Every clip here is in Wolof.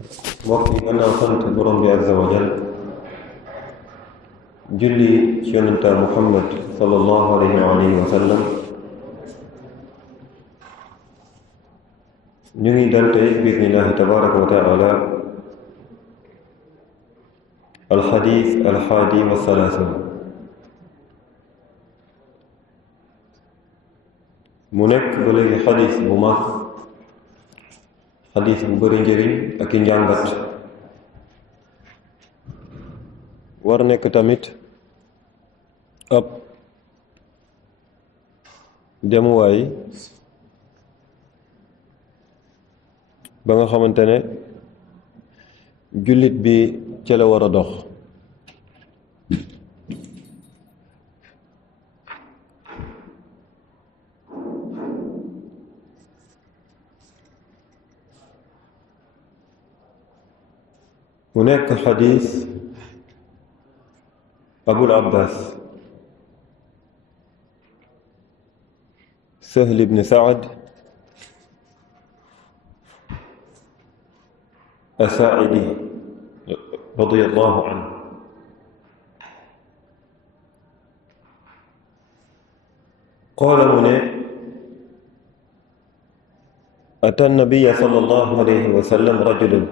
mbokk yi gannaaw sant borom bi azza wa jal julli ci yonenta muhammad sallallahu alayhi wa sallam ñu ngi dante bismillahi tabaraka wa taala alxadis alxaadi wa salaasun mu nekk ba léegi xadis bu mag xadis bu bari njëriñ ak i njàngat war nekk tamit ab demuwaay ba nga xamante ne jullit bi ca la war a dox mu nekk xadis abul abbas sahl ibn saad asaaidi radiyallahu anhu qaala mu ne ata nabiya sallallahu alayhi wa sallam rajulun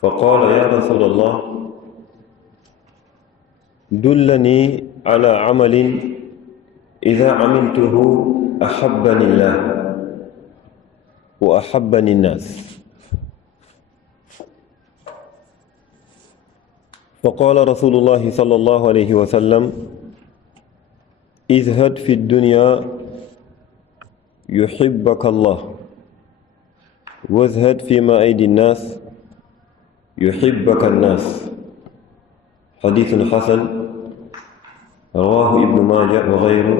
fa qaala ya rasul allah dullani ala amalin ida amiltuhu ahabbani llah wa ahabbani nnaas fa qaala rasulullahi sallallahu alayhi wa sallam izhad fi dunya yuhibbaka allah wazhad fi ma aydi nnaas yuhibbaka nnaas xadiisun xasan rawaahu ibnu maaja wa gayru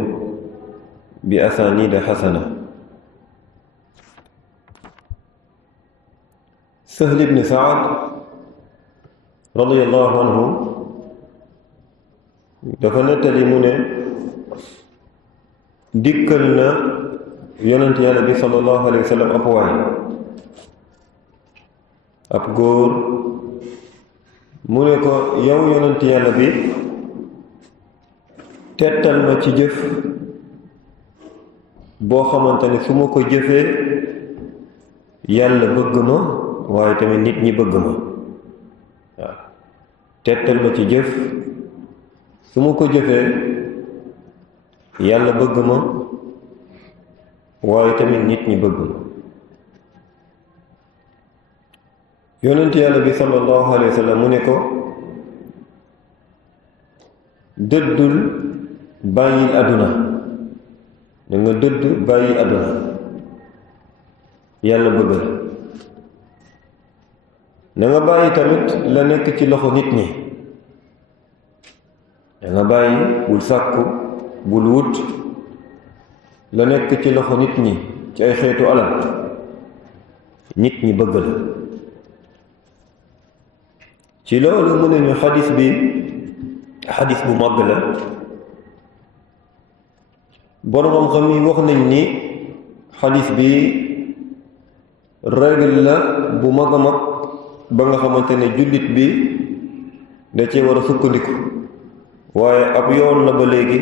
bi asaaniida xasana. Sahl ibn Saad radiyallahu anhu dafa nettali mu ne dikkal na yonent yàlla bi sallallahu alayhi wa sallam ab waay ab góor mu ne ko yow yonent yàlla bi tettal ma ci jëf boo xamante ne su ma ko jëfee yàlla bëgg ma waaye tamit nit ñi bëgg ma waaw tettal ma ci jëf su ma ko jëfee yàlla bëgg ma waaye tamit nit ñi bëgg ma. yonent yàlla bi sallallahu alayhi wa sallam mu ne ko dëddul bàyyil àdduna da nga dëdd bàyyi àdduna yàlla bëgg la da nga bàyyi tamit la nekk ci loxo nit ñi da nga bàyyi bul sàkku bul wut la nekk ci loxo nit ñi ci ay xeetu alal nit ñi bëgg la ci loolu mu ne ñu xadis bi xadis bu màgg la boroom xam yi wax nañ ni xadis bi règle la bu mag a mag ba nga xamante ne jullit bi da cee war a sukkandiku waaye ab yoon la ba léegi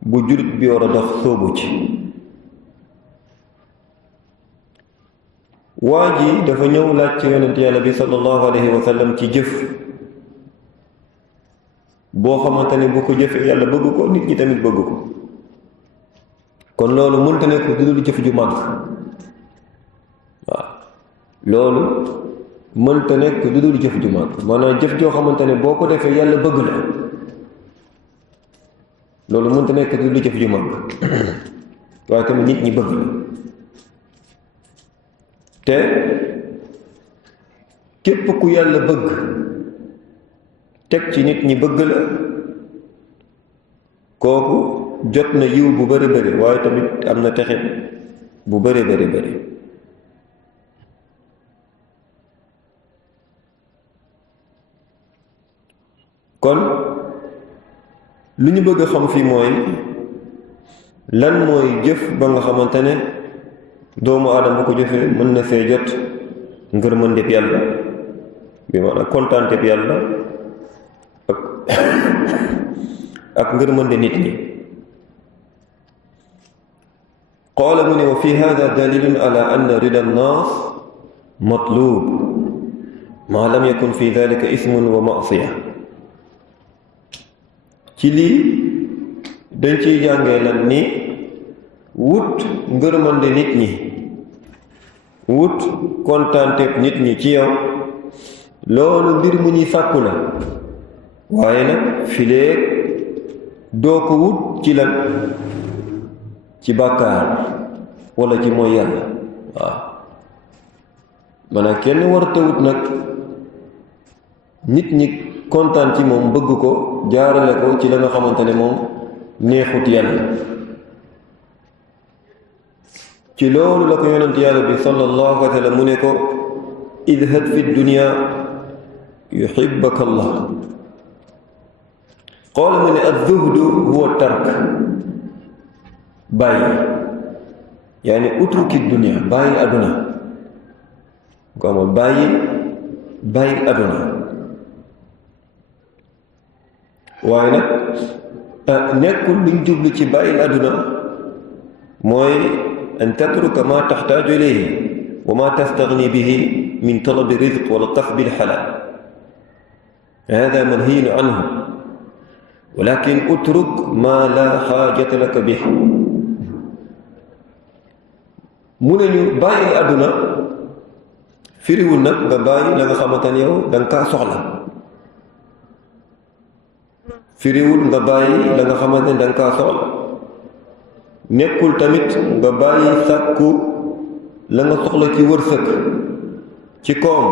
bu jullit bi war a dox sóobu ci. waa ji dafa ñëw laaj ci yonent yàlla bi sallallahu alayhi wa sallam ci jëf boo xamante ne bu ko jëfee yàlla bëgg ko nit ñi tamit bëgg ko kon loolu mënta nekk du dul jëf ju màgg waaw loolu mënta nekk du dul jëf ju màgg maanaam jëf joo xamante ne boo ko defee yàlla bëgg la loolu mënta nekk du dul jëf ju màgg waaye tamit nit ñi bëgg la te képp ku yàlla bëgg teg ci nit ñi bëgg la kooku jot na yiw bu bari bari waaye tamit am na texe bu bari bari bari kon lu ñu bëgg a xam fii mooy lan mooy jëf ba nga xamante ne doomu aadama bu ko jëfee mën na see jot ngërmandeb yàlla bi maanaam kontaanteb yàlla ak ngërmande nit ñi. qaala mu ne wa fi hada dalilun ala anna rida nnaas matlub ma lam yakun fi dalika ismun wa masiya. ci lii dañ ciy jàngee lan ni wut ngërmande nit ñi, wut kontaanteb nit ñi ci yow, loolu mbir mu ñuy sàkku la, waaye nag fileeg doo ko wut ci lan, ci bàkkaar wala ci mooy yàlla. waaw maanaam kenn warta wut nag nit ñi kontaan ci moom, bëgg ko, jaarale ko ci la nga xamante ne moom neexut yàlla. ci loolu la ko yonent yàlla bi sallallahu alayhi wa sallam mu ne ko idhad fi dunya yuhibbaka allah. qaala mu ne az-zuhdu huwa tark, bàyyi, yaani utruki dunya, bàyyi aduna ko ama bàyyi aduna. waaye nag nekkul luñ jublu ci bàyyi aduna mooy an tatruka ma taxtaaju ilayhi wa ma tastagni bihi min talabi rizq wala kasbi lxalaal, hada manhiyun anhu, walakin utruk ma la xaajata laka bih. mu ne ñu bàyyi àdduna firiwul nag nga bàyyi la nga xamante ne yow da nga kaa soxla, firiwul nga bàyyi la nga xamante ne da nga kaa soxla, nekkul tamit nga bàyyi sàkku la nga soxla ci wërsëg, ci koom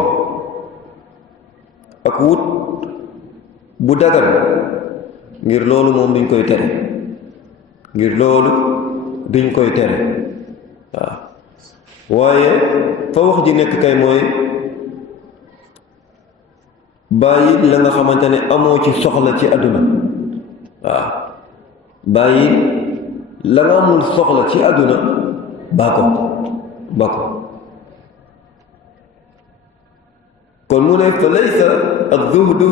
ak wut bu dagal, ngir loolu moom duñ koy tere, ngir loolu duñ koy tere. waaw waaye fa wax ji nekk kay mooy bàyyi la nga xamante ne amoo ci soxla ci àdduna. waaw bàyyi la nga amul soxla ci àdduna ba ko. kon mu ne fa laysa az-zuhdu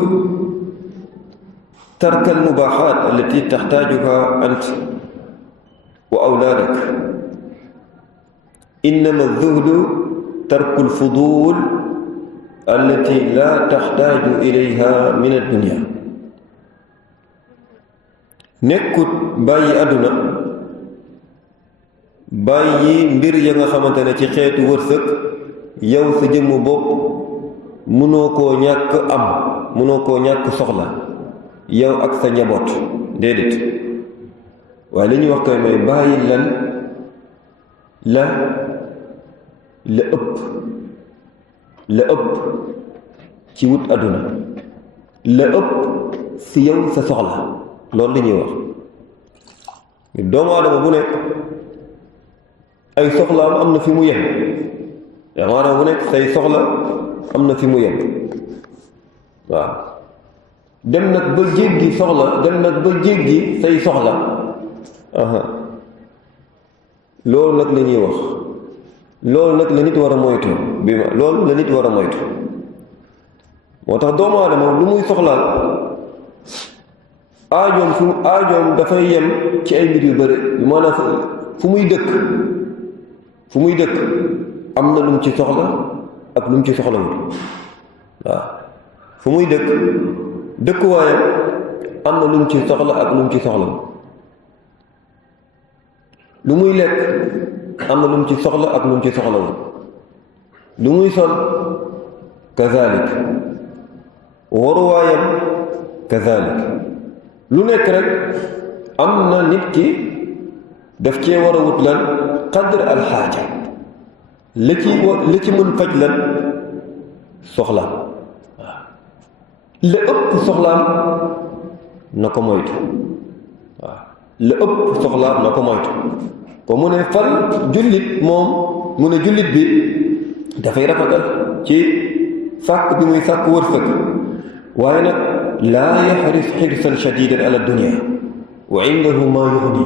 tarka al-mubahat allati taxtaajuha ant wa awlaadak, innama az-zuhdu tarku al-fudul allati la taxtaaju ilayha min ad-dunya. nekkut bàyyi àdduna, bàyyi mbir ya nga xamante ne ci xeetu wërsëg yow sa jëmmu bopp mënoo koo ñàkk am, mënoo koo ñàkk soxla yow ak sa njaboot, déedéet. waaye li ñuy wax koy mooy bàyyi lan la ëpp ci wut àdduna, la ëpp si yow sa soxla, loolu li ñuy wax. doomu aadama bu nekk ay soxlaam am na fi mu yem, doomu aadama bu nekk say soxla am na fi mu yem. waaw dem nag ba jéggi soxla, dem nag ba jéggi say soxla, loolu nag la ñuy wax, loolu nag la nit war a moytu, loolu la nit war a moytu. moo tax doomu aadama lu muy soxlaal aajoom dafay yem ci ay mbir yu bëri, maanaam fu muy dëkk am na lu mu ci soxla ak lu mu ci soxlawul. waaw fu muy dëkkuwaayam am na lu mu ci soxla ak lu mu ci soxlawul. lu muy lekk am na lu mu ci soxla ak lu mu ci soxlawul. lu muy sol kazalik, waruwaayam kazalik. lu nekk rek am na nit ki daf cee war a wut lan qadr alxaaja, la ci mën faj lan soxlaam. waaw la ëpp soxlaam na ko moytu. waaw la ëpp soxlaam na ko moytu. ko mu ne fal jullit moom, mu ne jullit bi dafay rafetal ci sàkk bi muy sàkk wërsëg, waaye nag laa yaxris xirsan shadidan ala dunia wa indahu ma yuxni.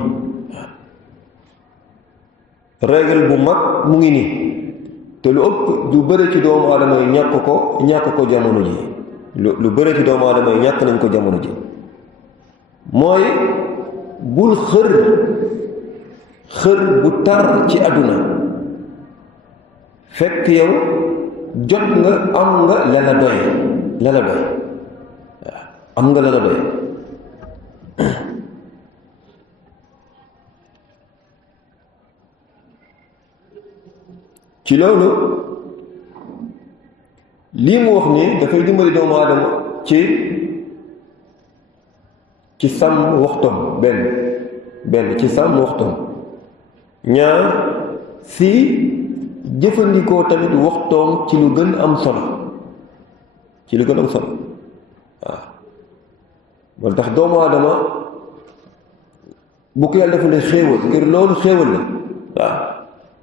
règle bu mag mu ngi nii te lu ëpp lu bëri ci doomu aadama yi ñàkk ko jamono ji lu bëri ci doomu aadama yi ñàkk nañ ko jamono ji mooy bul xër bu tar ci àdduna fekk yow jot nga am nga la la doy waaw am nga la la doy ci loolu lii mu wax nii dafay dimbali doomu aadama ci sàmm waxtoom benn ci sàmm waxtoom ñaar si jëfandikoo tamit waxtoom ci lu gën am solo waaw moo tax doomu aadama bu ko yàlla defalee xéewal ngir loolu xéewal la waaw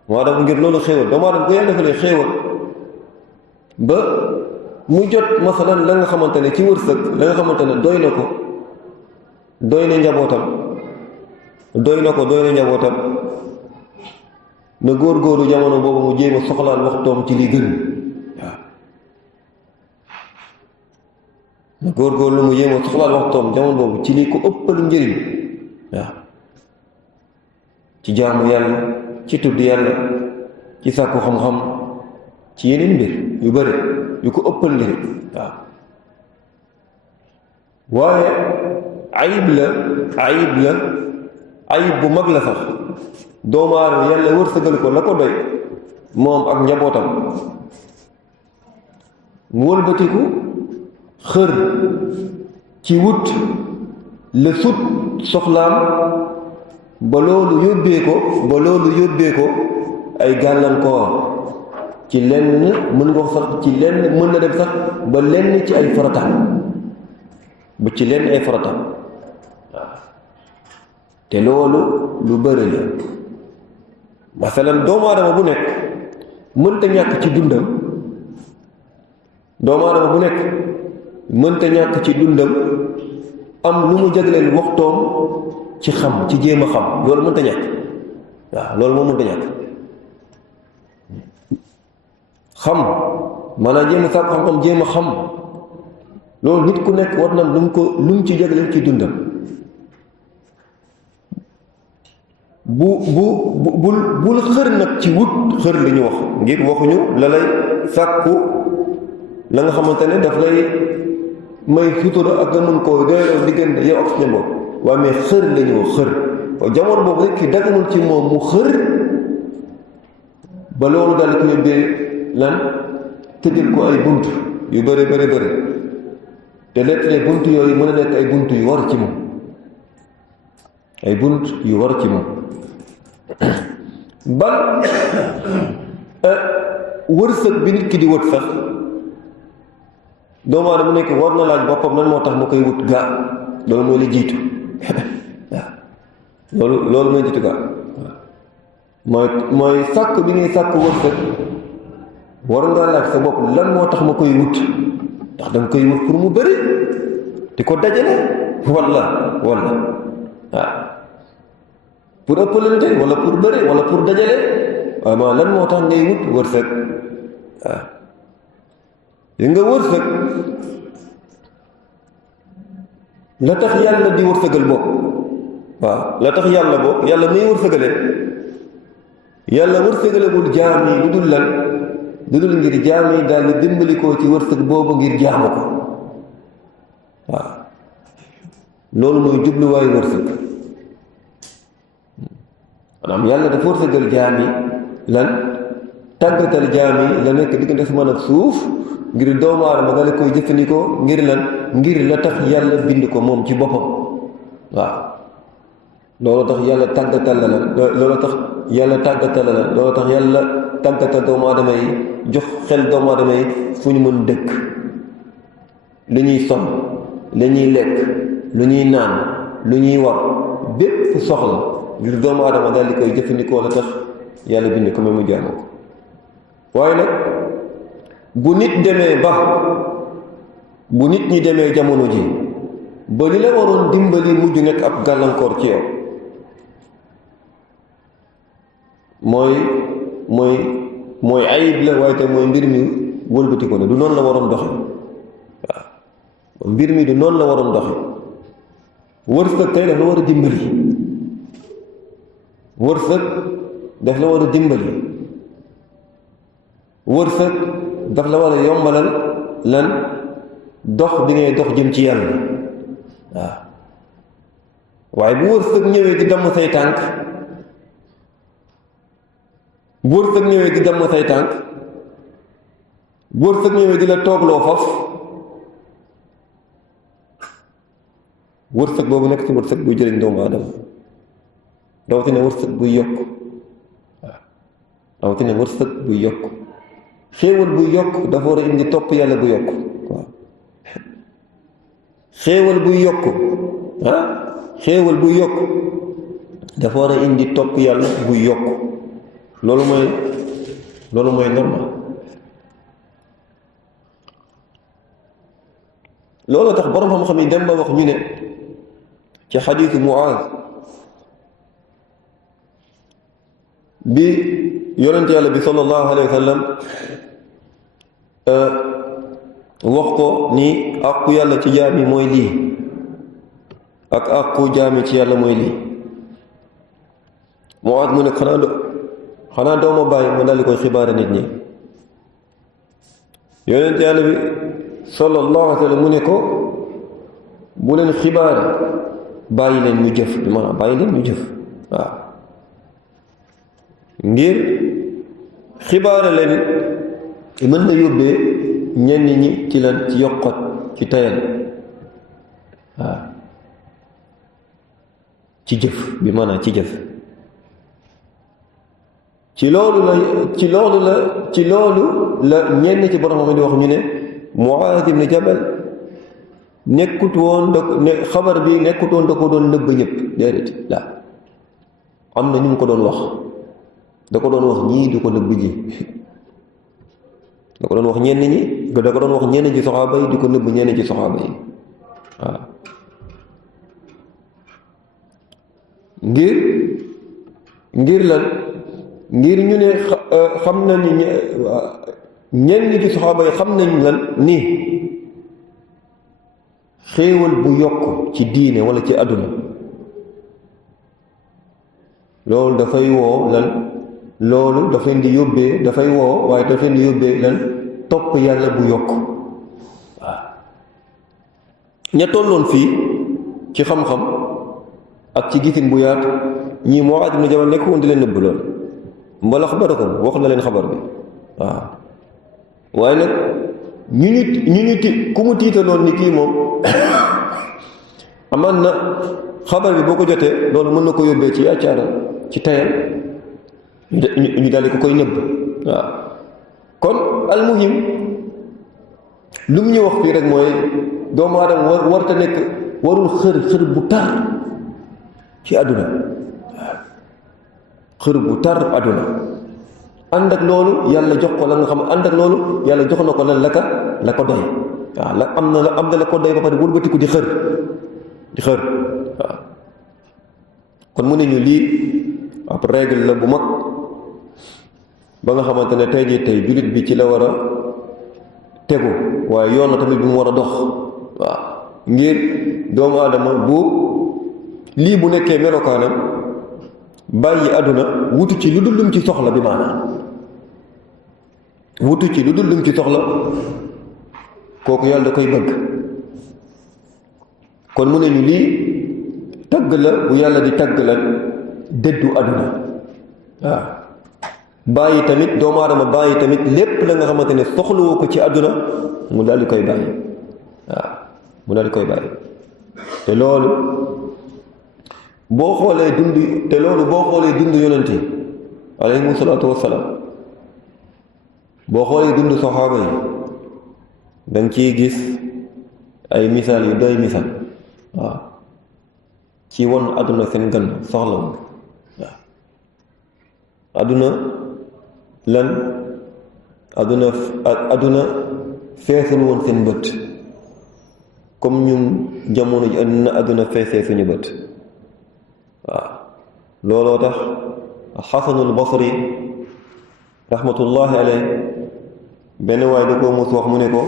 moo aadama ngir loolu xéewal doomu aadama bu yàlla defalee xéewal ba mu jot masalan la nga xamante ne ci wërsëg la nga xamante ne doy na ko doy na njabootam na góor-góoru jamono boobu mu jéem a soxlaal waxtoom ci li gën waaw na góor-góorlu mu jéem a soxlaal waxtoom jamono boobu ci li ko ëppal njëriñ waaw ci jaamu yàlla ci tudd yàlla ci sàkku xam-xam ci yeneen mbir yu bëri yu ko ëppal njëriñ waaw waaye ayib bu mag la sax doomu aadama yàlla wërsëgal ko la ko doy moom ak njabootam mu wëlbatiku xër ci wut la sut soxlaam ba loolu yóbbee ko ay gàllankoor ci lenn mën nga sax ci lenn mën na dem sax ba lenn ci ay farataam waaw te loolu lu bëri la masalan doomu aadama bu nekk mënta ñàkk ci dundam am lu mu jagleel waxtoom ci xam ci jéem a xam loolu mënta ñàkk waaw loolu moom mënta ñàkk xam maanaam jéem a sàkk xam-xam jéem a xam loolu nit ku nekk war na lu mu ci jagleel ci dundam bul xër nag ci wut xër li ñu wax ngir waxuñu la lay sàkku la nga xamante ne daf lay may sutura ak nga mën koo doyloo diggante yow ak sa njaboot waaye mais xër la ñu wax xër jamono boobu rek ki daganul ci moom mu xër ba loolu daal ko yóbbee lan tëjal ko ay bunt yu bëri te léeg-léeg bunt yooyu mën a nekk ay bunt yu war ci moom bal wërsëg bi nit ki di wët sax doomu aadama mu nekk war na laaj boppam lan moo tax mu koy wut gaa loolu mooy la jiitu waaw loolu mooy jiitu gaa mooy sàkk bi ngay sàkk wërsëg war nga laaj sa bopp lan moo tax ma koy wut ndax danga koy wut pour mu bëri di ko dajale walla waaw pour ëppalante wala pour bëri wala pour dajale waaye maa lan moo tax ngay wut wërsëg waaw li nga wërsëg la tax yàlla di wërsëgal bopp waaw la tax yàlla muy wërsëgalewul jaam yi lu dul ngir jaam yi daal di dimbali ko ci wërsëg boobu ngir jaamu ko waaw loolu mooy jubluwaayu wërsëg maanaam yàlla dafa wërsëgal jaam yi lan tàggatal jaam yi la nekk diggante asamaan ak suuf ngir doomu aadama dala koy jëfandikoo ngir lan ngir la tax yàlla bind ko moom ci boppam waaw loolu tax yàlla tàggatal la loolu tax yàlla tàggatal doomu aadama yi jox xel doomu aadama yi fu ñu mën dëkk li ñuy sol li ñuy lekk lu ñuy naan lu ñuy war bépp soxla ngir doomu aadama daal di koy jëfandikoo la tax yàlla bind ko mu jaamu ko waaye nag bu nit ñi demee jamono ji ba li la waroon dimbali mujj nekk ab gàllankoor ci yow mooy mooy mooy ayib la, waaye te mooy mbir mi wëlbati ko la, du noonu la waroon doxe waaw mbir mi du noonu la waroon doxe. wërsëg tey daf la war a dimbali, wërsëg daf la war a dimbali, wërsëg daf la war a yombalal lan dox bi ngay dox jëm ci yàlla waaw. waaye bu wërsëg ñëwee di damm say tànk, bu wërsëg ñëwee di damm say tànk, bu wërsëg ñëwee di la toogloo faf, wërsëg boobu nekk ci wërsëg buy jëriñ doomu aadama, rawatina wërsëg buy yokk waaw, rawatina wërsëg buy yokk. xéewal buy yokk dafa war a indi topp yàlla bu yokk waaw. xéewal buy yokk xéewal buy yokk dafa war a indi topp yàlla buy yokk. loolu mooy normal. loolu tax borom xam-xam yi dem ba wax ñu ne ci xadiisu Muaaz bi yonent yàlla bi sallallahu alayhi wa sallam wax ko ni àqu yàlla ci jaam yi mooy lii ak àqu jaam yi ci yàlla mooy lii. Muaaz mu ne xanaa dooma bàyyi ma daldi koy xibaare nit ñi. yonent yàlla bi sallallahu alayhi wa sallam mu ne ko bu leen xibaare, bàyyi leen ñu jëf, bi maanaam bàyyi leen ñu jëf waaw. ngir xibaare leen mën na yóbbee ñenn ñi ci lan ci yokkat ci tayal waaw, ci jëf bi maanaam ci jëf. ci loolu la ñenn ci borom xam di wax ñu ne Muaaz ibn Jabal nekkut woon xabar bi nekkut woon da ko doon nëbb ñëpp, déedéet la am na ñu ko doon wax, da ko doon wax ñii du ko nëbb ji, da ko doon wax ñenn ñi, da ko doon wax ñenn ci soxaaba yi di ko nëbb ñenn ci soxaaba yi waaw. ngir lan ngir ñu ne xam na ni ñenn ci soxaaba yi xam nañ lan ni xéewal bu yokk ci diine wala ci àdduna loolu dafay woo lan, loolu daf leen di yóbbee, dafay woo waaye daf leen di yóbbee lan topp yàlla bu yokk waaw. ña tolloon fii ci xam-xam ak ci gisin bu yaatu ñii Muaaz ibn Jabal nekk woon di leen nëbb lool, mbala xabarakum wax na leen xabar bi waaw. waaye nag ku mu tiitaloon ni kii moom amaan na xabar bi boo ko jotee loolu mën na ko yóbbee ci yàccaara ci tayal, ñu daldi ko koy nëbb waaw. kon almuhim lu mu ñu wax fii rek mooy doomu aadama warta nekk, warul xër bu tar ci àdduna waaw, xër bu tar àdduna. ànd ak loolu yàlla jox ko la nga xam, ànd ak loolu yàlla jox na ko lan la ko doy waaw. am na la ko doy ba pare wëlbatiku di xër waaw. kon mu ne ñu lii ab règle la bu mag ba nga xamante ne tey jii tey jullit bi ci la war a tegu, waaye yoon na tamit bi mu war a dox waaw. ngir doomu aadama lii bu nekkee melokaanam bàyyi àdduna wutu ci lu dul lum ci soxla, bi maanaam wutu ci lu dul lum ci soxla, kooku yàlla da koy bëgg. kon mu ne ñu lii tagg la bu yàlla di tagg la dëddu àdduna waaw. bàyyi tamit doomu aadama bàyyi tamit lépp la nga xamante ne soxlawoo ko ci àdduna mu daal di koy bàyyi waaw, mu daal di koy bàyyi. te loolu boo xoolee dund yonent yi alayhimu salaatu wassalaam, boo xoolee dund saxaaba yi danga ciy gis ay misaal yu doy misaal waaw, ci won àdduna seen gan soxla woon waaw. àdduna lan àdduna feesul woon seen bët comme ñun jamono ji àdduna feesee suñu bët waaw. looloo tax Xasanul Basri rahmatullahi alayhi benn waay da koo mos wax mu ne ko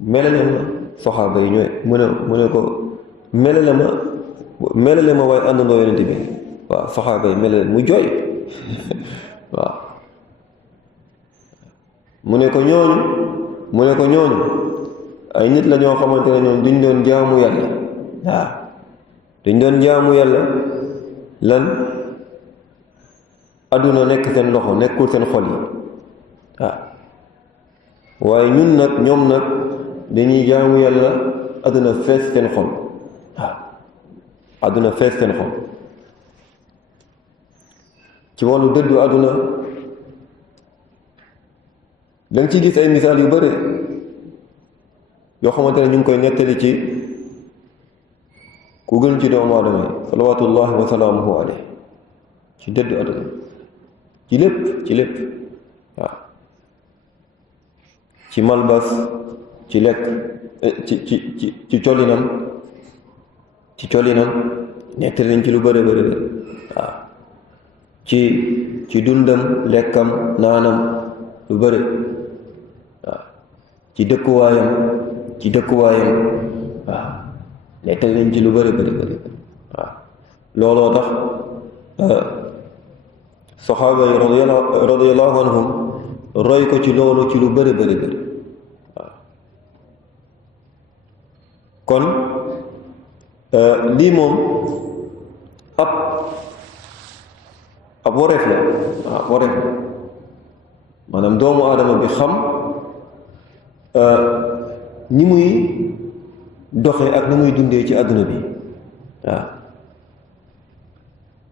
melale ma saxaaba yi ñooy mu ne ko melale ma waaye àndandoo yonent bi waaw saxaaba yi melale mu jooy waaw mu ne ko ñooñu ay nit la ñoo xamante ne ñoom duñ doon jaamu yàlla waaw duñ doon jaamu yàlla lan adduna nekk seen loxo nekkul seen xol yi waaw waaye ñoom nag dañuy jaamu yàlla adduna fees seen xol waaw adduna fees seen xol ci wàllu dëddu adduna danga ciy gis ay misaal yu bare yoo xamante ne ñu ngi koy nettali ci ku gën ci doomu aadama yi salawaatullahi wa salaamuhu alayhi ci dëddu adduna ci lépp waaw ci malbas ci lekk ci colinam nettali nañ ci lu bëre waaw ci dundam lekkam naanam lu bëre waaw ci dëkkuwaayam waaw nettali nañ ci lu bëre waaw looloo tax saxaaba yi radiyallahu anhum roy ko ci loolu ci lu bëre waaw kon lii moom ab wareef la waaw wareef la maanaam doomu aadama bi xam ni muy doxe ak ni muy dundee ci àdduna bi waaw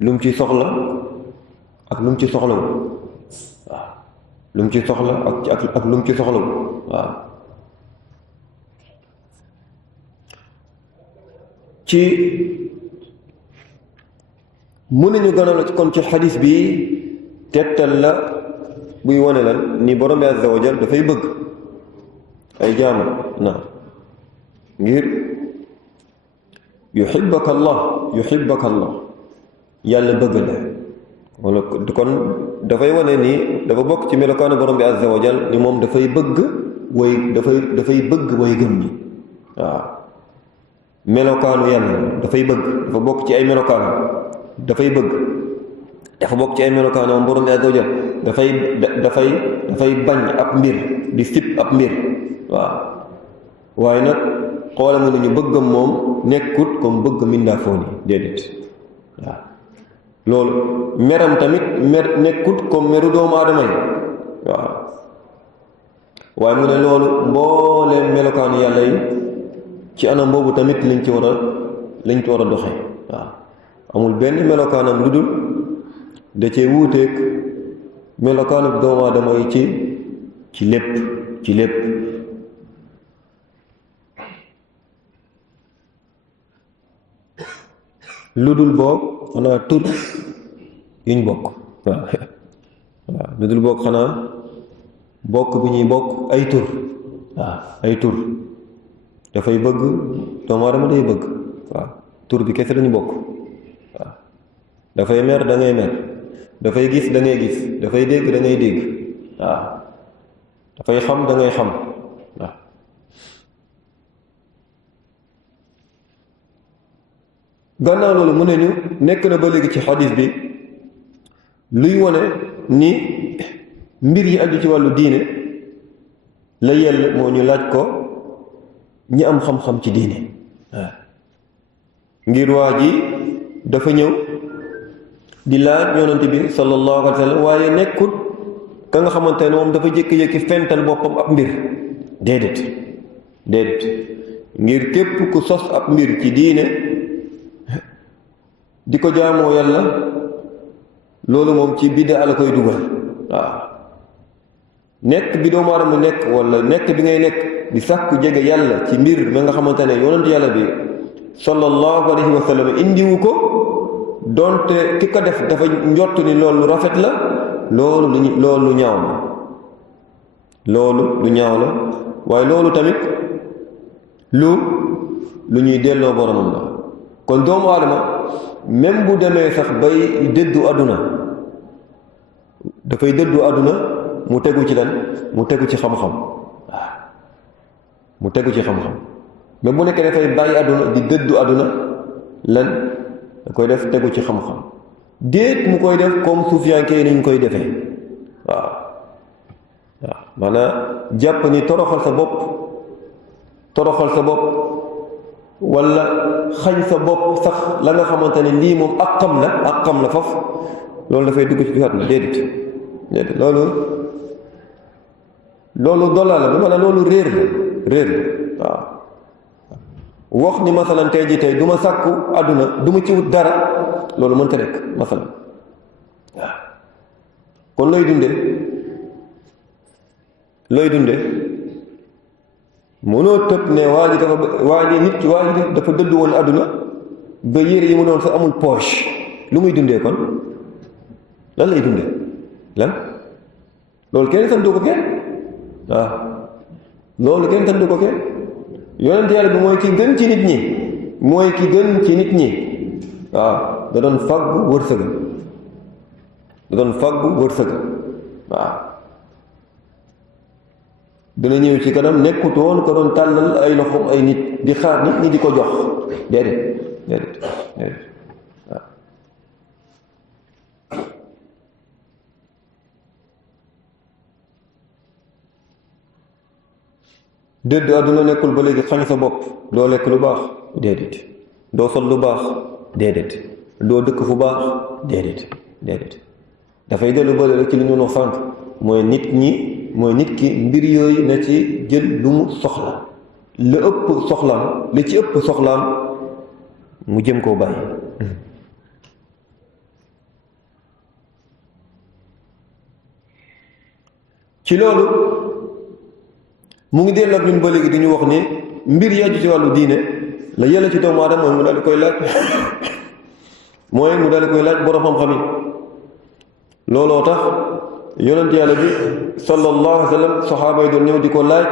lu mu ci soxla ak lu mu ci soxlawu waaw lu mu ci soxla ak lu mu ci soxlawu waaw ci mën nañu gën a kon ci xadis bi tettal la buy wane lan ni borom bi azza wa jal dafay bëgg ay jaamu na ngir yuhibbaka allah yàlla bëgg la wala kon dafay wane ni dafa bokk ci melokaanu borom bi azza wa jal ni moom dafay bëgg dafay bëgg way gëm ñi waaw melokaanu yàlla dafay bëgg dafa bokk ci ay melokaanu dafay bëgg dafa bokk ci ay melokaanu moom borom bi azza wa jal dafay bañ ab mbir di sib ab mbir waaw waaye nag xoola nga nañu bëggam moom nekkut comme bëgg mindaafoon yi déedéet waaw loolu meram tamit nekkut comme meru doomu aadama yi waaw waaye mu ne loolu mbooleem melokaanu yàlla yi ci anam boobu tamit lañ ci war a doxee waaw amul benn melokaanam lu dul da cee wuuteeg melokaanu doomu aadama yi ci lépp lu dul boog xanaa tur yuñ bokk waaw lu dul boog xanaa bokk bi ñuy bokk ay tur waaw ay tur dafay bëgg doomu aadama day bëgg waaw tur bi kese lañu bokk waaw dafay mer da ngay mer dafay gis da ngay gis dafay dégg da ngay dégg waaw dafay xam da ngay xam waaw gannaaw loolu mu ne ñu nekk na ba léegi ci xadis bi luy wone ni mbir yi aju ci wàllu diine la yell moo ñu laaj ko ñi am xam-xam ci diine waaw ngir waa ji dafa ñëw di laaj yonent bi sallallahu alayhi wa sallam waaye nekkut ka nga xamante ne moom dafa jékki-jékki fental boppam ab mbir déedéet ngir képp ku sos ab mbir ci diine di ko jaamoo yàlla loolu moom ci bidda la koy dugal waaw nekk bi doomu aadama nekk wala nekk bi ngay nekk di sàkku jege yàlla ci mbir ma nga xamante ne yonent yàlla bi sallallahu alayhi wa sallam indiwu ko donte ki ko def dafa njott ni loolu rafet la loolu lu ñaaw la waaye loolu tamit lu ñuy delloo boromam la kon doomu aadama même bu demee sax bay dëddu àdduna dafay dëddu àdduna mu tegu ci lan mu tegu ci xam-xam waaw mu tegu ci xam-xam même bu nekkee dafay bàyyi àdduna di dëddu àdduna lan da koy def tegu ci xam-xam déet mu koy def comme suufiyanke yi ni ñu koy defee waaw maanaam jàpp ni toroxal sa bopp wala xañ sa bopp sax la nga xamante ne lii moom ak xam la faf loolu dafay dugg ci biir na déedéet loolu dolla la maanaam loolu réer la waaw wax ni masalan tey ji tey du ma sàkku àdduna du ma ci wut dara loolu mënta nekk masalan waaw kon looy dunde mënoo tëb ne waa ji dafa dëdd woon àdduna ba yére yi mu doon sax amul poche lu muy dundee kon lan lay dundee lan loolu kenn santu ko kenn waaw loolu kenn santu ko kenn yonent yàlla bi mooy ki gën ci nit ñi waaw da doon fàggu wërsëga waaw dina ñëw ci kanam nekkutoon ko doon tàllal ay loxoom ay nit di xaar nit ñi di ko jox déedéet waaw dëdd àdduna nekkul ba léegi xañ sa bopp doo lekk lu baax déedéet doo sol lu baax déedéet doo dëkk fu baax déedéet dafay dellu bële rek ci li ñu wax sànq mooy nit ki mbir yooyu na ci jël lu mu soxla li ci ëpp soxlaam mu jëm koo bàyyi ci loolu mu ngi delloo ak ñun ba léegi di ñu wax ni mbir yaju ci wàllu diine la yàlla ci doomu aadama mooy mu daal di koy laaj borom xam-xam yi looloo tax yonent yàlla bi sallallahu alayhi wa sallam saxaaba yi doon ñëw di ko laaj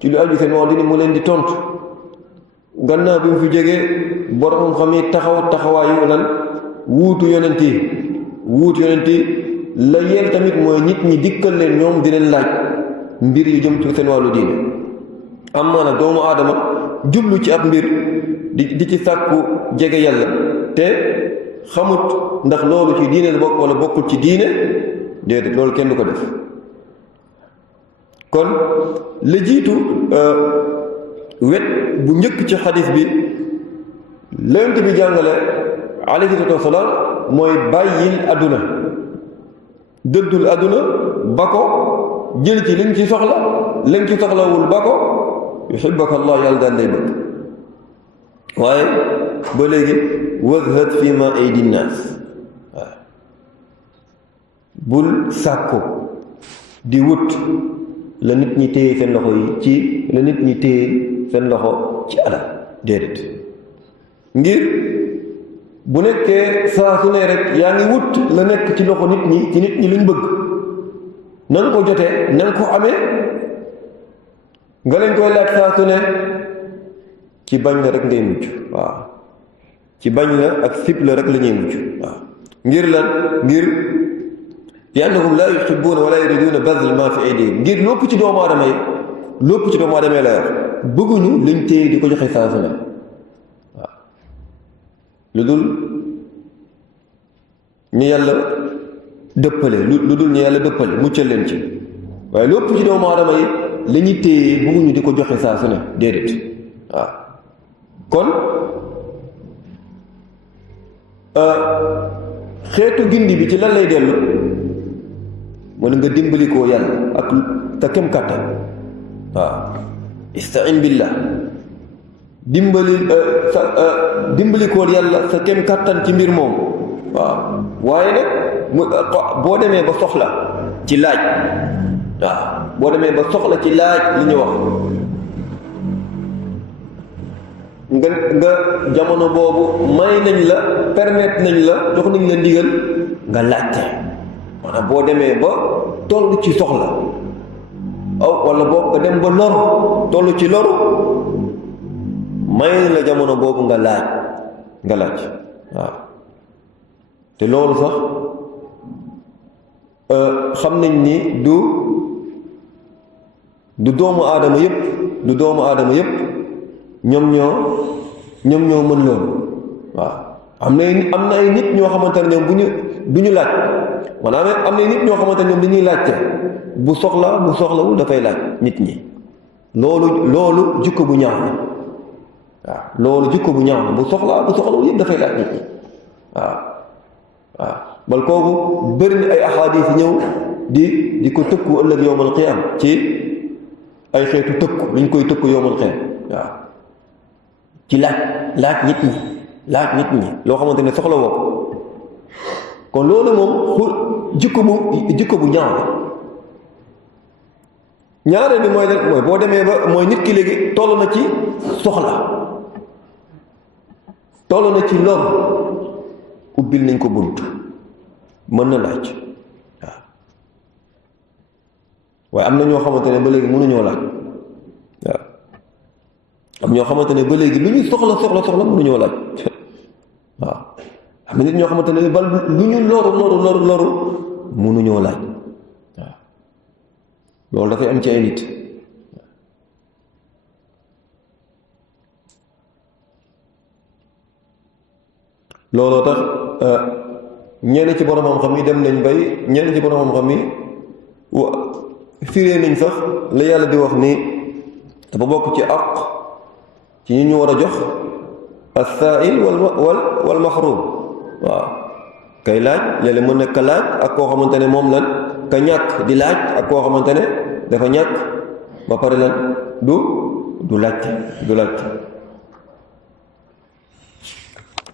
ci lu aju seen wax diine mu leen di tontu gannaaw bi mu fi jógee borom xam-xam yi taxawaayu lan wuutu yonent yi la yéen tamit mooy nit ñi dikkal leen ñoom di leen laaj mbir yu jëm ci seen wàllu diine am maanaam doomu aadama jublu ci ab mbir di ci sàkku jege yàlla te xamut ndax loolu ci diine la bokk wala bokkul ci diine déedéet loolu kenn du ko def kon la jiitu wet bu njëkk ci xadis bi lënt bi jàngale alayhi salaatu wasalaam mooy bàyyil àdduna dëddul àdduna ba ko jël ci li nga ci soxlawul ba ko yuhibbaka allah yàlla daal lay bëgg waaye ba léegi wazhad fi ma aydi nnaas waaw bul sàkku di wut la nit ñi téye seen loxo ci alal déedéet ngir bu nekkee saa su ne rek yaa ngi wut la nekk ci loxo nit ñi luñ bëgg na nga ko jotee na nga ko amee nga leen koy laaj saa su ne ci bañ la rek ngay mucc waaw ci bañ la ak sib la rek la ñuy mucc waaw ngir lan ngir li annahum laa yuhibbuuna wala yuriduuna bazla maa fi aydihim ngir lépp ci doomu aadama yi la yor bëgguñu liñ téye di ko joxe saa su ne waaw lu dul ñu yàlla dëppale lu dul ñu yàlla dëppale muccal leen ci waaye lépp ci doomu aadama yi la ñuy téye bëgguñu di ko joxe saa su ne déedéet waaw kon xeetu gindi bi ci lan lay dellu mën nga dimbali koo yàlla ak sa kem kàttan waaw istain billah dimbali koo yàlla sa kem kàttan ci mbir moom waaw waaye nag boo demee ba soxla ci laaj waaw boo demee ba soxla ci laaj li ñu wax nga jamono boobu may nañ la permettre nañ la jox nañ la ndigal nga laajte maanaam boo demee ba toll ci soxla wala boo nga dem ba loru toll ci loru may nañ la jamono boobu nga laaj waaw te loolu sax xam nañ ni du doomu aadama yépp ñoom ñoo mën loolu waaw am na ay nit ñoo xamante ne ñoom du ñu laaj maanaam am na nit ñoo xamante ne ñoom dañuy laajte bu soxlawul dafay laaj nit ñi loolu jikko bu ñaaw la waaw loolu jikko bu ñaaw la bu soxlawul yëpp dafay laaj nit ñi waaw bal kooku bëri na ay ahadis ñëw di ko tëkku ëllëg yowmal qiyaam ci ay xeetu tëkku liñ koy tëkku yowmal qiyaam waaw ci laaj nit ñi loo xamante ne soxla woo kon loolu moom jikko bu ñaaw la ñaareel bi mooy boo demee ba mooy nit ki léegi toll na ci soxla toll na ci lor ubbil nañ ko bunt mën na laaj waaw waaye am na ñoo xamante ne ba léegi mënuñoo laaj waaw am ñoo xamante ne ba léegi lu ñu soxla mënuñoo laaj waaw am na nit ñoo xamante ne ba lu ñu loru mënuñoo laaj waaw loolu dafay am ci ay nit looloo tax ñenn ci borom xam-xam yi dem nañ bay ñenn ci borom xam-xam yi firee nañ sax la yàlla di wax ni dafa bokk ci àq ci ñi ñu war a jox as-sa'il wal mahrum waaw kay laaj léeg-léeg mën na ka laaj ak koo xamante ne moom lan ka ñàkk di laaj ak koo xamante ne dafa ñàkk ba pare lan du laajte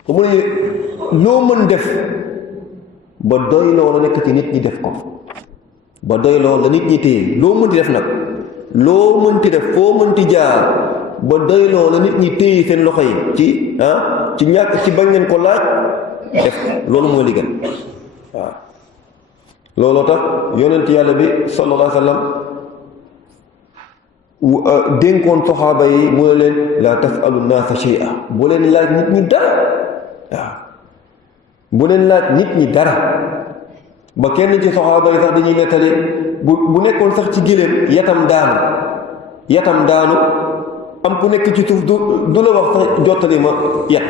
mu ne loo mën def ba doy loo la nekk ci nit ñi def ko ba doy loo la nit ñi téye loo mënti def nag loo mënti def foo mënti jaar ba doy loo la nit ñi téye seen loxo yi ci ñàkk ci bañ leen ko laaj def loolu mooy li gën waaw looloo tax yonent yàlla bi sallallahu alayhi wa sallam dénkoon saxaaba yi mu ne leen laa tasalu naasa shay'a bu leen laaj nit ñi dara waaw bu leen laaj nit ñi dara ba kenn ci saxaaba yi sax dañuy nettali bu nekkoon sax ci giléem yatam daanu am ku nekk ci suuf du la wax sax jottali ma yat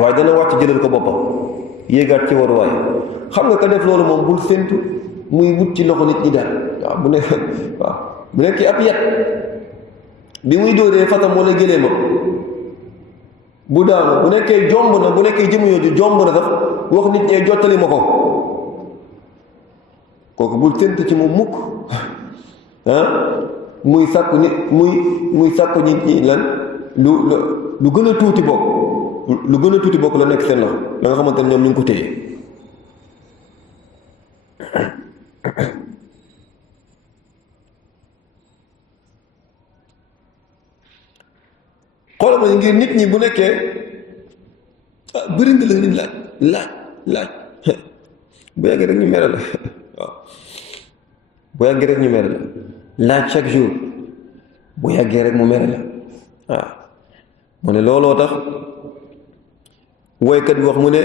waaye dana wàcc jëlal ko boppam yéegaat ci waruwaay xam nga ka def loolu moom bul séntu muy wut ci loxo nit ñi dara waaw bu nekk ab yat bi muy dóoree fatam wala géléemam bu daanu bu nekkee jomb na bu nekkee jëmu yooju jomb na sax wax nit ñee jottali ma ko kooku bul séntu ci moom mukk muy sàkku nit ñi lan lu gën a tuuti bokk la nekk seen loxo la nga xamante ne ñoom ñu ngi ko téye xoolal ma ngir nit ñi bu nekkee bëri nga la nit laaj bu yàggee rek ñu mere la waaw bu yàggee rek ñu mere la laaj chaque jour bu yàggee rek mu mere la waaw mu ne looloo tax woykat bi wax mu ne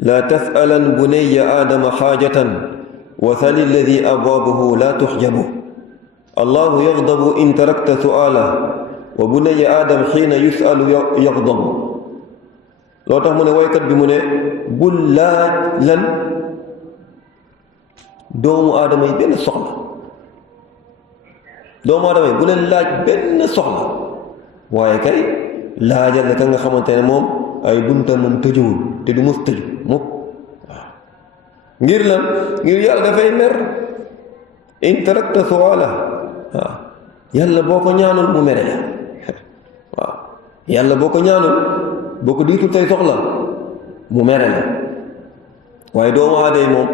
laa tasalan bunayya aadama xaajatan wa sali alladi abwaabuhu laa tuxjabu allahu yaxdabu in tarakta su'aala wa bunayya aadam xiina yusalu yaxdabu loo tax mu ne woykat bi mu ne bul laaj lan doomu aadama yi benn soxla doomu aadama yi bu leen laaj benn soxla waaye kay laajal la ka nga xamante ne moom ay bunta moom tëjuwul te du mos tëju mukk waaw ngir lan ngir yàlla dafay mer in tarakta suwaala waaw yàlla boo ko ñaanul mu mere la waaw yàlla boo ko ñaanul boo ko diitul say soxla mu mere la waaye doomu aadama moom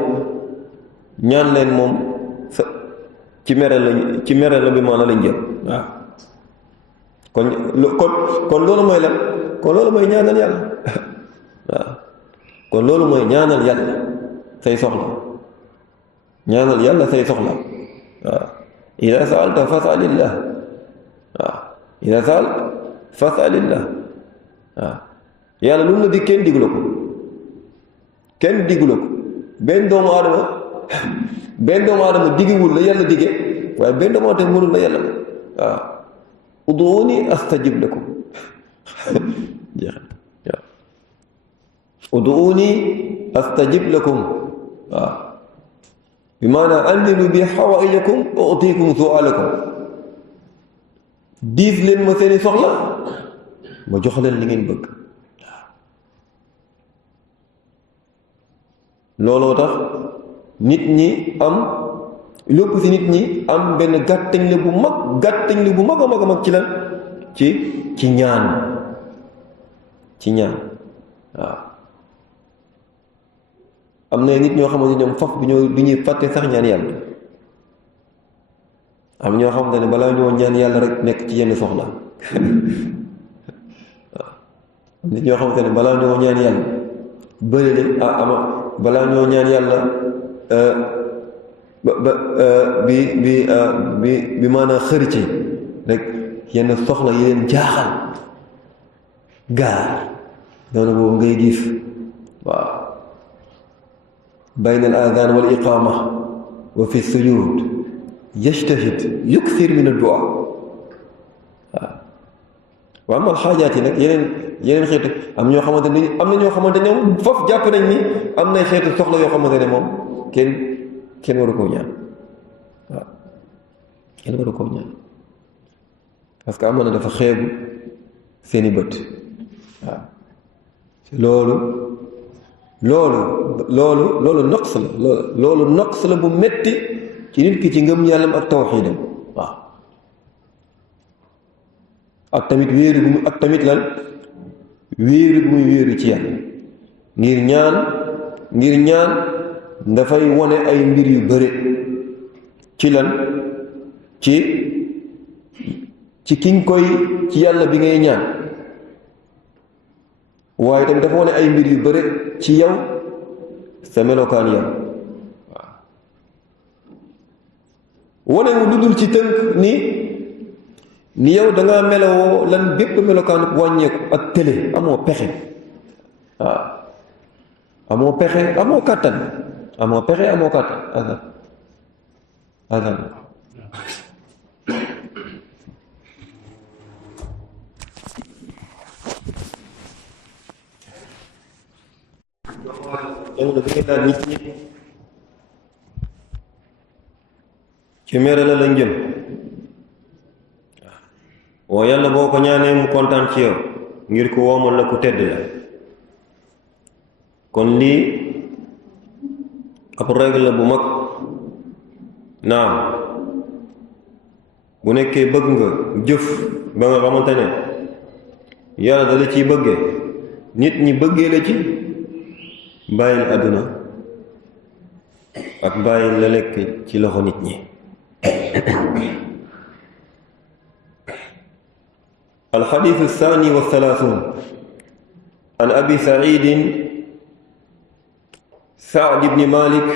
ñaan leen moom sa ci mere la bi maana lañ jëm waaw kon loolu mooy lan kon loolu mooy ñaanal yàlla waaw kon loolu mooy ñaanal yàlla say soxla ñaanal yàlla say soxla waaw ida saalta fasalillah waaw ida saalta fasalillah waaw yàlla lu mu la dig kenn diggu la ko kenn diggu la ko benn doomu aadama diggiwul la yàlla digge waaye benn doomu aadama mënul la yàlla waaw uduuni astajib lakum jeexal waaw uduuni astajib lakum waaw bi maanaam andilu bi xawaijakum utiikum sualakum diis leen ma seeni soxla ma jox leen li ngeen bëgg waaw looloo tax nit ñi am lépp si nit ñi am benn gàttañ la bu mag a mag ci lan ci ñaan waaw am na nit ñoo xamante ne ñoom faf du ñuy fàtte sax ñaan yàlla am ñoo xamante ne balaa ñoo ñaan yàlla rek nekk ci yenn soxla waaw am nit ñoo xamante ne balaa ñoo ñaan yàlla bëri de balaa ñoo ñaan yàlla bi maanaam xëri ci rek yenn soxla yi leen jaaxal gaar noonu boobu ngay gis waaw bayna al adaan wal iqaama wa fi sujud yajtahid yuksir min ad-du'a waaw amal xaajaat yi nag yeneen xeetu am na ñoo xamante ne moom foofu jàpp nañ ni am na xeetu soxla yoo xamante ne moom kenn waru koo ñaan waaw kenn waru koo ñaan parce que am na dafa xeebu seeni bët waaw loolu naqs la loolu naqs la bu metti ci nit ki ci ngëm yàllam ak tawxiidam waaw ak tamit lan wéeru bu muy wéeru ci yàlla ngir ñaan dafay wone ay mbir yu bëre ci lan ci kiñ koy ci yàlla bi ngay ñaan waaye tamit dafa wone ay mbir yu bëre ci yow sa melokaan yow waaw wone wu lu dul ci tënk ni yow da ngaa melowoo lan bépp melokaan wàññeeku ak tële amoo pexe waaw amoo pexe amoo kàttan asan jamono bi nga daal nit ñi ci mere la lañ jëm waaw yàlla boo ko ñaanee mu kontaan ci yow ngir ko woomal la ku tedd la kon lii ab règle la bu mag naam bu nekkee bëgg nga jëf ba nga xamante ne yàlla da la ciy bëggee nit ñi bëggee la ci bàyyil àdduna ak bàyyil la lekk ci loxo nit ñi الحديث الثاني والثلاثون عن أبي سعيد سعد بن مالك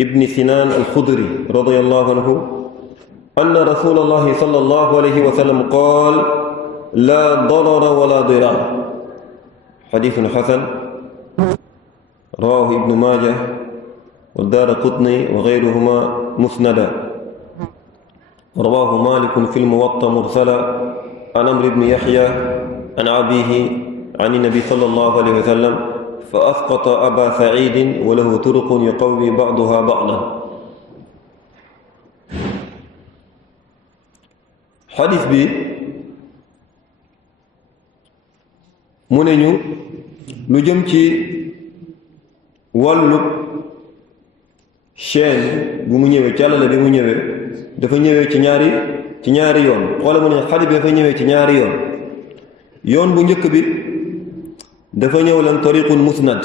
ابن سنان الخضري رضي الله عنه أن رسول الله صلى الله عليه وسلم قال لا ضرر ولا ضرار حديث حسن رواه ابن ماجه والدارقطني وغيرهما مسندا رواه مالك في الموطأ مرسلا عن عمرو بن يحيى عن أبيه عن النبي صلى الله عليه وسلم فأسقط أبا سعيد وله طرق يقوي بعضها بعضا حديث بي mu ne ñu lu jëm ci wàllu chaîne bu mu ñëwee càllale bi mu ñëwee dafa ñëwee ci ñaari yoon xoole mu ne xadis bi dafa ñëwee ci ñaari yoon bu njëkk bi dafa ñëw lan tariqun musnad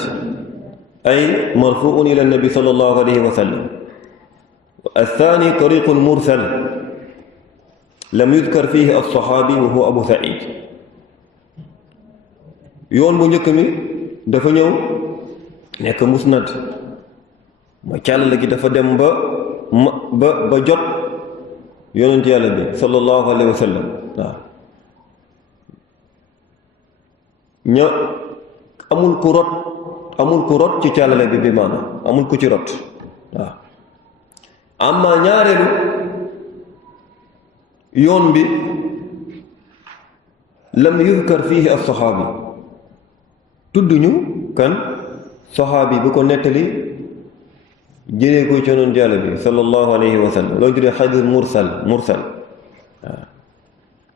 ay marfuun ila nabi sallallahu alayhi wa sallam الثاني طريق مرسل لم يذكر فيه الصحابي وهو أبو سعيد yoon bu njëkk mi dafa ñëw nekk musnad mooy càllale gi dafa dem ba jot yonent yàlla bi sallallahu alayhi wa sallam waaw amul ku rot ci càllale bi maanaam amul ku ci rot waaw amma ñaareelu yoon bi lam yuzkar fiihi as-saxaabi tudduñu kan saxaabi bu ko nettali jëlee ko ci yonent Yàlla bi sallallahu alayhi wa sallam loolu tuddee xadiis mursal waaw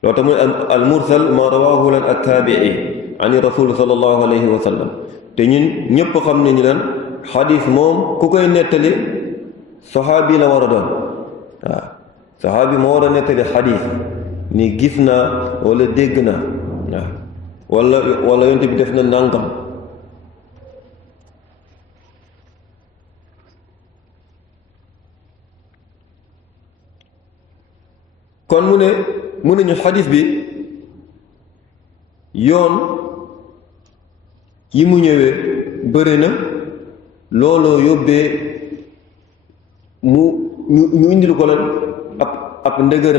loolu tamit al mursal ma rawaahu lan at-taabi'i an rasul sallallahu alayhi wa sallam te ñun ñëpp xam nañu lan xadiis moom ku koy nettali saxaabi la war a doon waaw saxaabi moo war a nettali xadiis ni gis naa wala dégg naa waaw wala yonent bi def na nàngam kon mu ne ñu xadis bi yoon yi mu ñëwee bëri na looloo yóbbee ñu indil ko lan ab ndëgër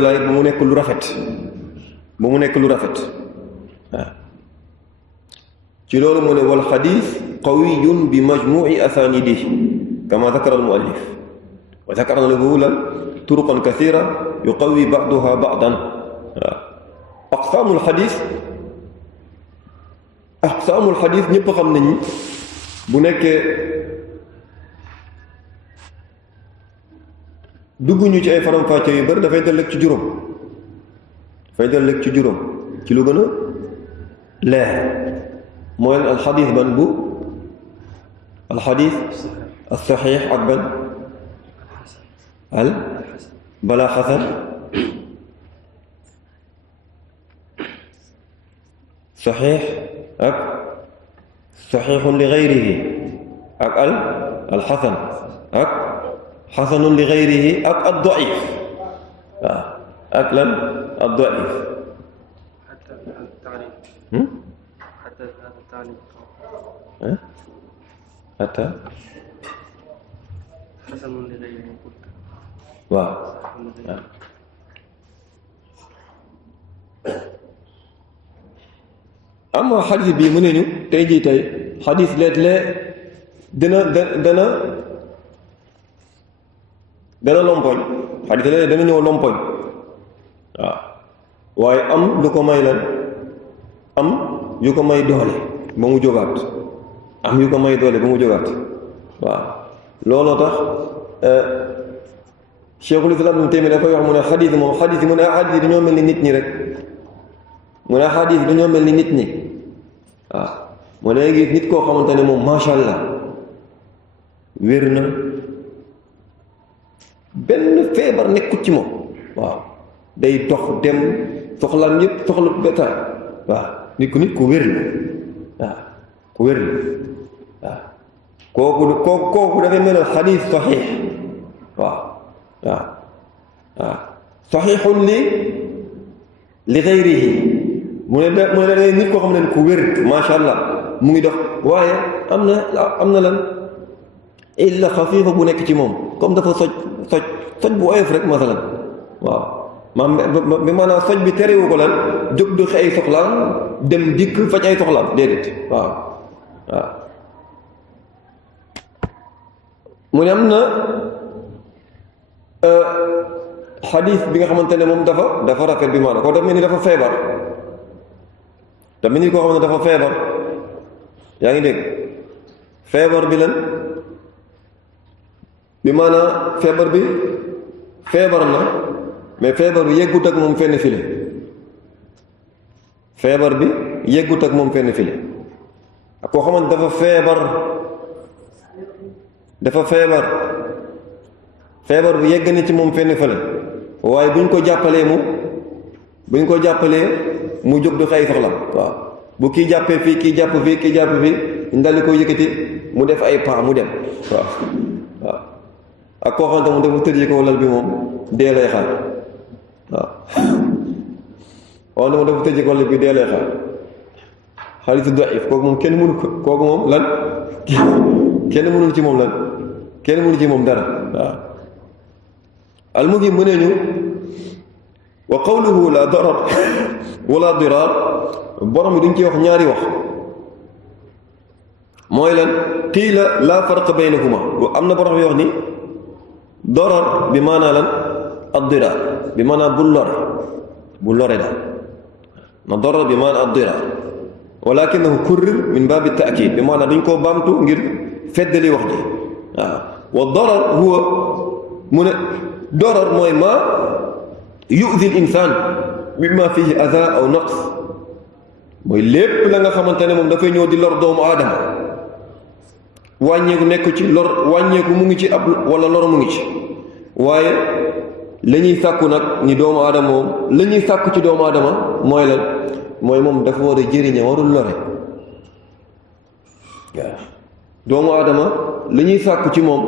laay ba mu nekk lu rafet waaw ci loolu mu ne wal xadis qawiyun bi majmuci asaanidihi kama zakara al muallif wa zakarna lahu lan turuqan kasira yuqawi ba'duha ba'dan waaw aqsaamul xadis ñëpp xam nañ bu nekkee dugguñu ci ay faram-fàcce yu bari dafay dellu ci juróom ci lu gën a leer mooy alxadis ban bu alxadis alsaxiix ak ban balaa xasan saxiix ak saxiixun li gayrihi ak alxasan ak xasanun li gayrihi ak ad-daif waaw ak lan ad-daif xata waaw amma xadis bii mu ne ñu tey jii tey xadis léeg-léeg dana lompoñ xadis léeg-léeg dana ñëw lompoñ waaw waaye am lu ko may lan am yu ko may doole ba mu jógaat waaw looloo tax Cheikhul Islam Ibn Taymiyya dafay wax mu ne xadis yi mu ne xadis yi dañoo mel ni nit ñi rek mu ne xadis yi dañoo mel ni nit ñi waaw mu ne gis nit koo xamante ne moom macha allah wér na benn feebar nekkut ci moom waaw day dox dem soxlaam yëpp soxla betaay waaw nit ku wér la waaw ku wér la waaw kooku dafay mel ne xadis saxiix waaw saxiixun li gayrihi mu ne da nit koo xam ne ku wér macha allah mu ngi dox waaye am na lan illa xafiifa bu nekk ci moom comme dafa soj bu oyof rek masalan waaw maanaam soj bi terewu ko lan jóg doxi ay soxlaam dem dikk faj ay soxlaam déedéet waaw mu ne am na xadis bi nga xamante ne moom dafa rafet bi maanaam ko dafa mel ni dafa feebar te mel ni koo xam ne dafa feebar yaa ngi dégg feebar bi lan bi maanaam feebar na mais feebar bi yeggut ak moom fenn file ak koo xamante dafa feebar bi yegg na ci moom fenn fële waaye buñ ko jàppalee mu jóg du xëy soxlam waaw bu kii jàppee fii kii jàpp fii ñu daldi ko yëkkati mu def ay pas mu dem waaw ak koo xamante mu dafa tëdd ko lal bi moom dee lay xaar waaw mu dafa tëdd ko lal bi dee lay xaar xadiis daif kooku moom kenn mënu ko kooku moom lan kenn mënul ci moom lan kenn mënu ci moom dara waaw almuhim mu ne ñu wa qawluhu la darar wala dirar borom bi duñ ci wax ñaari wax mooy lan qiila laa farqa baynahuma am na borom yi wax ni darar bi maanaa lan ad-diraar bi maanaa bu lore daal na darar bi maanaa ad-diraar walakinahu kurrir min baabi taakid bi maanaa duñ koo baamtu ngir feddali wax ji waaw wa darar huwa mu ne darar mooy maa yu'di al-insaan mimma fihi adaa aw naqs mooy lépp la nga xamante ne moom dafay ñëw di lor doomu aadama wàññeeku nekk ci lor wàññeeku mu ngi ci ab wala lor mu ngi ci waaye la ñuy sàkku nag ni doomu aadama moom la ñuy sàkku ci doomu aadama mooy lan mooy moom dafa war a jëriñe warul lore waaw doomu aadama la ñuy sàkku ci moom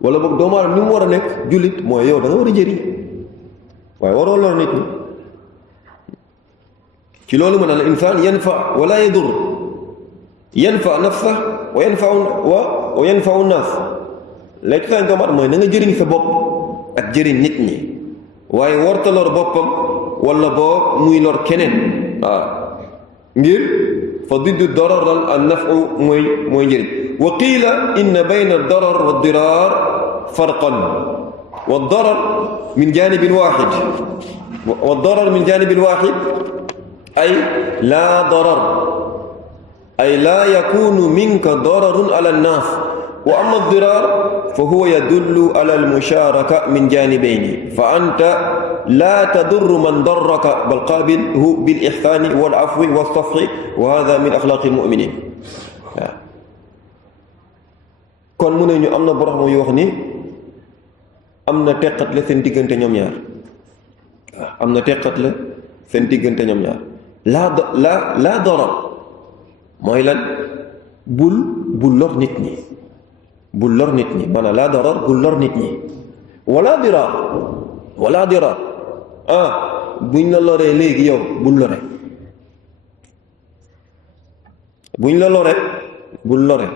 wala boog doomu aadama ni mu war a nekk jullit mooy yow da nga war a jëriñ waaye waroo lor nit ñi ci loolu mën na la insaan yanfa wala yadur yanfa nafsa wa yanfau naas léegi saa doomu aadama mooy na nga jëriñ sa bopp ak jëriñ nit ñi waaye warta lor boppam wala boo muy lor keneen waaw ngir fa diddu darar an nafu mooy njëriñ wa qiila inna bayna darar wa diraar farqan wa darar min janibin waaxid wa darar min janibin waaxid ay laa darar ay laa yakunu minka dararun ala annaas wa amma ad-diraar fa huwa yadullu ala al-mushaaraka min jaanibayni fa anta laa tadurru man darraka bal qaabilhu bil ihsaani wal afwi was safhi wa haaza min axlaaqi al-mu'miniin waaw kon mu ne ñu am na borom yu wax ni am na teqat la seen diggante ñoom ñaar waaw am na teqat la seen diggante ñoom ñaar laa darar mooy lan bul lor nit ñi bul lor nit ñi maanaam laa darar bul lor nit ñi wala diraar buñ la loree léegi yow bul lore buñ la lore bul lore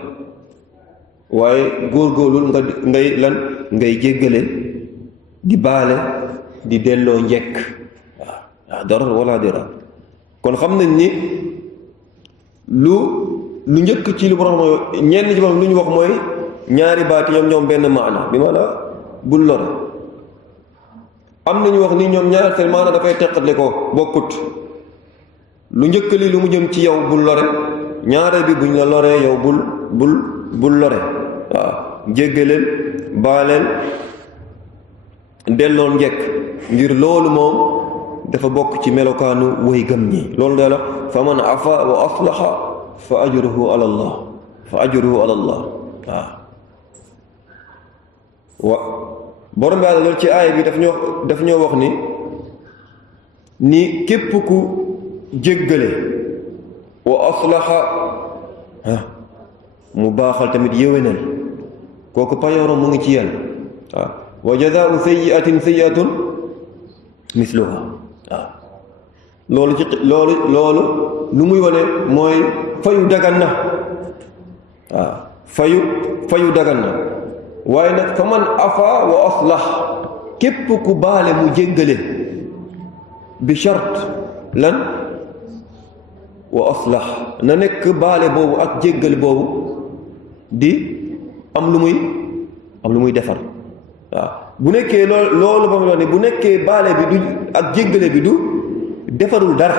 waaye góorgóorlul ngay jéggale di baale di delloo njekk waaw darar wala diraar kon xam nañ ni lu njëkk ci lu borom ñenn ci borom lu ñu wax mooy ñaari baati ñoom benn maana bi maanaam bul lore am nañu wax ni ñoom ñaar seen maana dafay teqatle ko bokkut lu njëkk li lu mu jëm ci yow bul lore ñaare bi buñ la loree yow bul lore waaw jéggaleel baaleel delloon njekk ngir loolu moom dafa bokk ci melokaanu way gëm ñi loolu da la fa man afa wa aslaha fa ajruhu ala allah waaw borom bi àlla loolu ci aaya bi daf ñoo wax ni képp ku jéggale wa aslaha mu baaxal tamit yéwénal kooku payooram mu ngi ci yàlla waaw wa jazaau sayyi'atun misluha waaw loolu lu muy wane mooy fayu dagan na waaw fayu dagan na waaye nag fa man afa wa aslah képp ku baale mu jéggale bi chart lan wa aslah na nekk baale boobu ak jéggale boobu di am lu muy defar waaw bu nekkee loolu ba mu wax ne bu nekkee baale bi du ak jéggale bi du defarul dara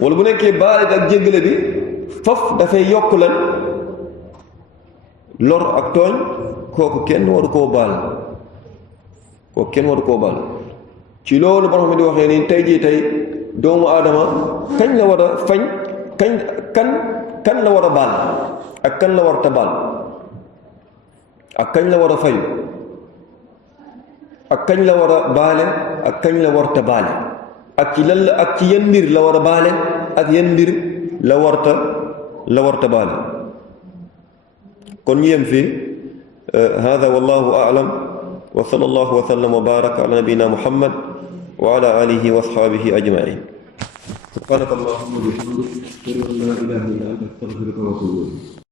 wala bu nekkee baale bi ak jéggale bi faf dafay yokk lan lor ak tooñ kooku kenn waru koo baal ci loolu borom di waxee ni tey jii doomu aadama kañ la war a kan la war a baal ak kan la war ta baal ak kañ la war a fayu ak kañ la war a baale ak kañ la war ta baale ak ci yan mbir la war a baale ak yan mbir la warta baale kon ñu yem fii hada wallahu a'lam wa sallallahu wa sallam wa baraka ala nabina muhammad wa ala alihi wa ashabihi ajma'in subhanaka allahumma wa bihamdika ashhadu an la ilaha illa anta astaghfiruka wa atubu ilayk